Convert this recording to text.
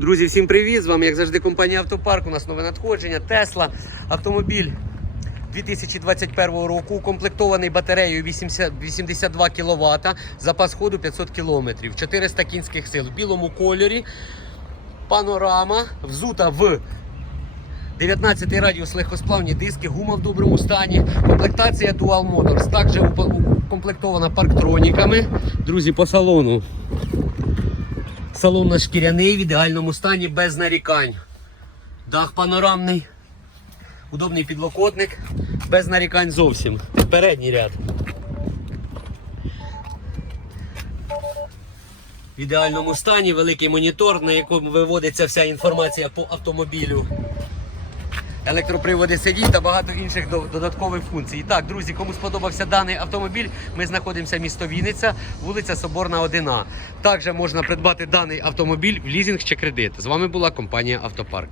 Друзі, всім привіт! З вами, як завжди, компанія Автопарк. У нас нове надходження. Тесла. Автомобіль 2021 року, укомплектований батареєю 80, 82 кВт, запас ходу 500 км, 400 кінських сил в білому кольорі. Панорама взута в 19 радіус легкосплавні диски, гума в доброму стані, комплектація Dual Motors. Також укомплектована парктроніками. Друзі, по салону. Салон у шкіряний в ідеальному стані, без нарікань. Дах панорамний, удобний підлокотник, без нарікань зовсім. Передній ряд. В ідеальному стані, великий монітор, на якому виводиться вся інформація по автомобілю. Електроприводи сидій та багато інших додаткових функцій. Так, друзі, кому сподобався даний автомобіль, ми знаходимося місто Вінниця, вулиця Соборна 1А. Також можна придбати даний автомобіль в лізинг чи кредит. З вами була компанія Автопарк.